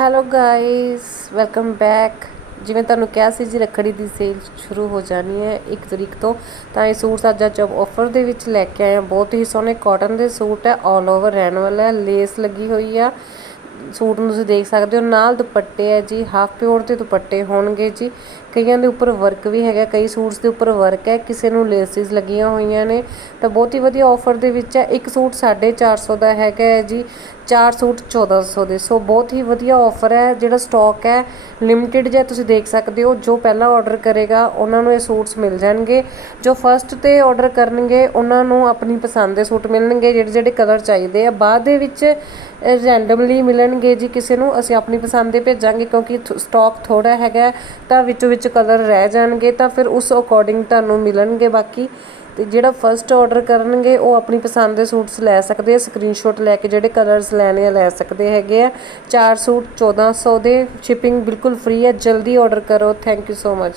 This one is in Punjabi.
ਹੈਲੋ ਗਾਇਸ ਵੈਲਕਮ ਬੈਕ ਜਿਵੇਂ ਤੁਹਾਨੂੰ ਕਿਹਾ ਸੀ ਜੀ, ਰੱਖੜੀ ਦੀ ਸੇਲ ਸ਼ੁਰੂ ਹੋ ਜਾਣੀ ਹੈ 1 ਤਰੀਕ ਤੋਂ, ਤਾਂ ਇਹ ਸੂਟ ਅੱਜ ਅੱਜ ਆਫਰ ਦੇ ਵਿੱਚ ਲੈ ਕੇ ਆਏ ਹਾਂ। ਬਹੁਤ ਹੀ ਸੋਹਣੇ ਕਾਟਨ ਦੇ ਸੂਟ ਹੈ ਆਲ ਓਵਰ ਰਹਿਣ ਵਾਲਾ ਹੈ ਲੇਸ ਲੱਗੀ ਹੋਈ ਆ। ਸੂਟ ਨੂੰ ਤੁਸੀਂ ਦੇਖ ਸਕਦੇ ਹੋ, ਨਾਲ ਦੁਪੱਟੇ ਹੈ ਜੀ ਹਾਫ ਪਿਓਰ ਦੇ ਦੁਪੱਟੇ ਹੋਣਗੇ ਜੀ। ਕਈਆਂ ਦੇ ਉੱਪਰ ਵਰਕ ਵੀ ਹੈਗਾ, ਕਈ ਸੂਟਸ ਦੇ ਉੱਪਰ ਵਰਕ ਹੈ, ਕਿਸੇ ਨੂੰ ਲੇਸਿਸ ਲੱਗੀਆਂ ਹੋਈਆਂ ਨੇ। ਤਾਂ ਬਹੁਤ ਹੀ ਵਧੀਆ ਆਫਰ ਦੇ ਵਿੱਚ ਹੈ। ਇੱਕ ਸੂਟ 450 ਦਾ ਹੈਗਾ ਹੈ ਜੀ। ਚਾਰ ਸੂਟ 1400 ਦੇ। ਸੋ ਬਹੁਤ ਹੀ ਵਧੀਆ ਆਫਰ ਹੈ, ਜਿਹੜਾ ਸਟਾਕ ਹੈ ਲਿਮਿਟਿਡ ਜਿਹਾ ਤੁਸੀਂ ਦੇਖ ਸਕਦੇ ਹੋ। ਜੋ ਪਹਿਲਾਂ ਆਰਡਰ ਕਰੇਗਾ, ਉਹਨਾਂ ਨੂੰ ਇਹ ਸੂਟਸ ਮਿਲ ਜਾਣਗੇ। ਜੋ ਫਰਸਟ ਤੇ ਆਰਡਰ ਕਰਨਗੇ, ਉਹਨਾਂ ਨੂੰ ਆਪਣੀ ਪਸੰਦ ਦੇ ਸੂਟ ਮਿਲਣਗੇ, ਜਿਹੜੇ ਜਿਹੜੇ ਕਲਰ ਚਾਹੀਦੇ ਆ। ਬਾਅਦ ਦੇ ਵਿੱਚ ਰੈਂਡਮਲੀ ਮਿਲਣਗੇ ਜੀ ਕਿਸੇ ਨੂੰ, ਅਸੀਂ ਆਪਣੀ ਪਸੰਦ ਦੇ ਭੇਜਾਂਗੇ, ਕਿਉਂਕਿ ਸਟਾਕ ਥੋੜਾ ਹੈਗਾ ਤਾਂ ਵਿੱਚੋਂ ਵਿੱਚ ਕਲਰ ਰਹਿ ਜਾਣਗੇ, ਤਾਂ ਫਿਰ ਉਸ ਅਕੋਰਡਿੰਗ ਤੁਹਾਨੂੰ ਮਿਲਣਗੇ ਬਾਕੀ। ਤੇ ਜਿਹੜਾ ਫਰਸਟ ਆਰਡਰ ਕਰਨਗੇ, ਉਹ ਆਪਣੀ ਪਸੰਦ ਦੇ ਸੂਟਸ ਲੈ ਸਕਦੇ ਆ ਸਕਰੀਨਸ਼ਾਟ ਲੈ ਕੇ ਜਿਹੜੇ ਕਲਰਸ ਲੈਣੇ ਆ ਲੈ ਸਕਦੇ ਹੈਗੇ ਆ। ਚਾਰ ਸੂਟ 1400 ਦੇ ਸ਼ਿਪਿੰਗ ਬਿਲਕੁਲ ਫ੍ਰੀ ਹੈ ਜਲਦੀ ਆਰਡਰ ਕਰੋ ਥੈਂਕ ਯੂ ਸੋ ਮਚ